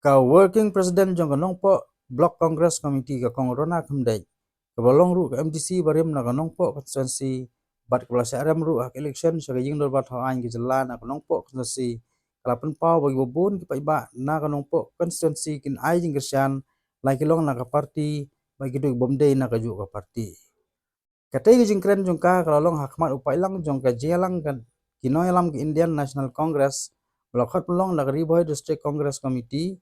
Ka working president jong kanong po block congress committee ka kong rona kumday ka balong ru ka MDC barim na kanong po constituency bat kala sa aram ru hak election sa gaying dor bat hawan ki jala na kanong po constituency kalapan pa bagi bobon ki paiba na kanong po constituency kin ai jing kersian lai kilong na ka party bagi dog bomday na ka ju ka party katay jing kren jong ka kalalong hakmat upai lang jong ka jelang kan kinoy lam ki Indian National Congress blokat pelong na riboy district congress committee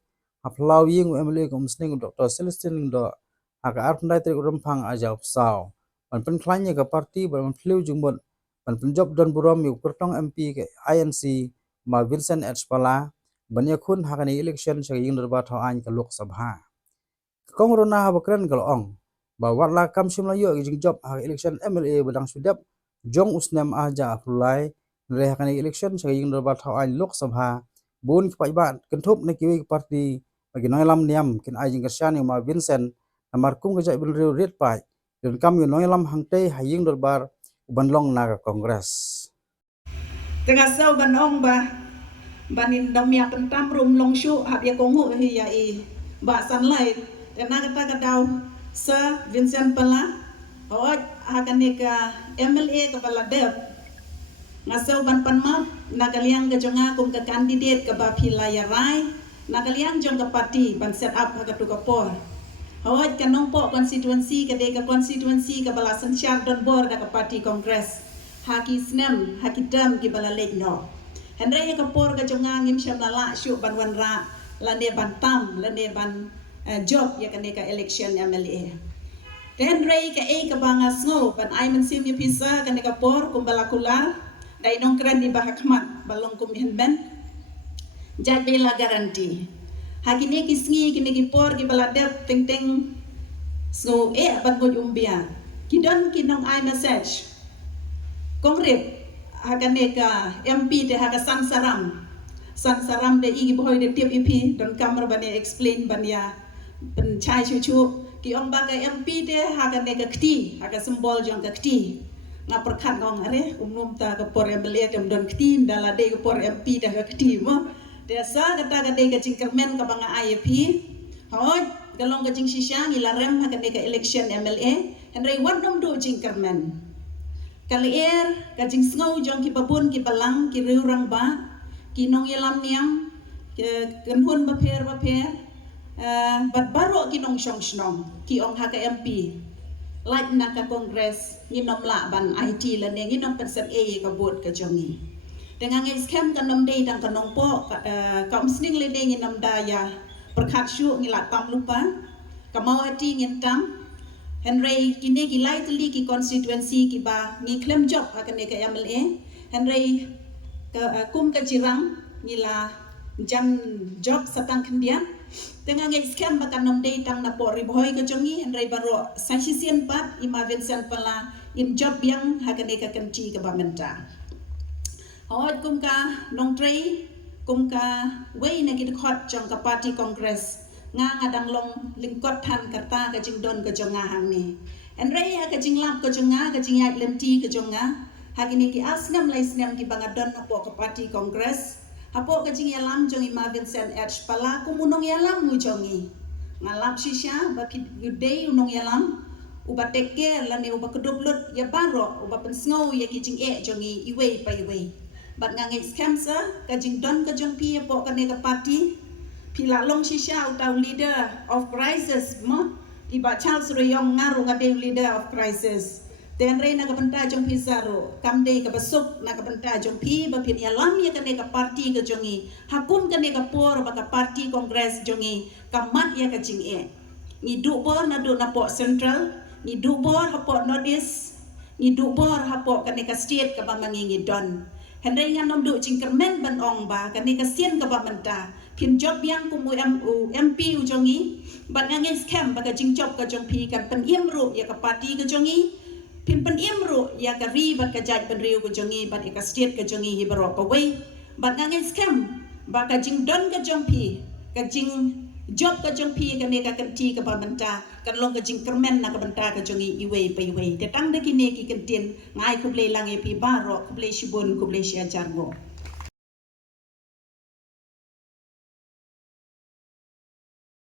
aplau ying emily kumsning Dr. Celestine do aka arpndai tri urempang aja upsau pan pen klanya ka party ban flu jumbon pan penjob don burom yu kertong MP ke INC ma Vincent Etspala ban yakun hakani election sa ying derbat hawan ka Lok Sabha kong rona ha bakran galong ba watla kam simla yo jing job ha election MLA badang sudap jong usnam aja apulai re hakani election sa ying derbat hawan Lok Sabha bun ki paiba kentup na kiwi party bagi noilam niam kin ajing kersian ma Vincent namar kum ka jai bin riu red pai dan kam yo noilam hangte haying derbar banlong naga kongres tengah sau banong ba banin dom ya pentam rum long shu hab ya kongu hi ya i ba san lai tena kata kadau sa Vincent Pala o hakanika MLA ka bala deb ngasau ban panma nagaliang ga jonga kum ka candidate ka ba pilaya rai nagaliang jong ka party ban set up ka tu ka por hawat kanong po constituency ka de ka constituency ka bala sansyar don bor da ka party congress haki snem haki dam ki bala lek no Henry ka por ka jonga ngim syam lala syu ban wan ra lane ban tam lane ban job ya ka election MLA Henry ka ka bangas ngo ban ay man sim ya pisa ka ka por kum bala kular dai nong kran di bahakmat balong kum henben jag bela garanti hakine kisngi kine ki por ki bala dep teng teng so ban go umbia kidon kinong ay message kongrep hakane ka MP te haka sansaram de igi boy de tip IP don kamera bane explain banya pen chai chuchu ki ong ba ka MP te hakane ka kti haka simbol jong ka kti nga perkat ngong are umum ta ka por MLA tem don kti dala de ka por MP te ka kti mo desa kata ka de ka cingkermen ka banga IAP hoj galong ka cing sisyang ilarem hakane ka election MLA henry wan dom do cingkermen kalier ka cing sngow jong ki babun ki balang ki riurang ba ki nong yelam niang kenhun ba per bat baro ki nong syong snong ki ong haka MP like na ka kongres nginom la ban IT la ne nginom persen A ka bot ka jongi dengan scam ka nom dei dang ka nong po ka umsning le dei nginom daya perkat syu ngilat tam lupa ka mau ati ngin tam Henry kini gilai teli ki constituency ki ba ngi claim job akane ka MLA Henry ka kum ka jirang ngila jam job satang kendian dengan scam ba ka nom dei tang na po riboy ka jongi Henry baro sansisian pat ima Vincent Pala in job yang hakane ka kanti ka ba menta hawat kum ka nong trei kum ka wei na kit khot jong ka party congress nga ngadang long lingkot han kata ka jing don ka jonga hang ni enrei ka jing lap ka jonga ka jing yat lemti ka jonga hagini ki asnam lai snam ki bangadon apo ka party congress apo ka jing yalam jong ima Vincent H Pala kumunong yalam mu jongi ngalap shisha ba day unong yalam uba tekke lane uba kedublut ya baro uba pensngo ya ki jing jongi iwei pa iwei bat ngangai scamsa ka jing don ka jong pi apo ka ne ka party pila long shisha utau leader of crisis mo iba Charles Rayong ngaru ngade leader of crisis ten re na kabenta jong pisaro kamde ka basuk na kabenta jong pi ba pin yalam ya kane ka party ka jongi hakum kane ka por ba ka party congress jongi kamat ya ka jing ni du bor na du na po central ni du bor hapo northeast ni du bor hapo kane ka state ka ba mangingi don Henry nga nom du cingkermen ban ong ba kane ka sien ka ba menta pin job yang kumu MP ujongi ban ngangen scam ba ka jing job ka jong pi kan pen imru ya ka party ka jongi pin pen imru ya ka ri ba ka jaj pen riu ka jongi ba ka state ka jongi hi baro ka wei ban ngangen scam ba ka jing don ka jong pi ka jing job ka jong pi ka ne ka kanti ka ba menta kan long ka jing kermen na ka benta ka jongi iwei pa iwei te tang de ki ne ki kentin ngai ku ble lang e pi baro ku ble shibun ku ble shi ajar go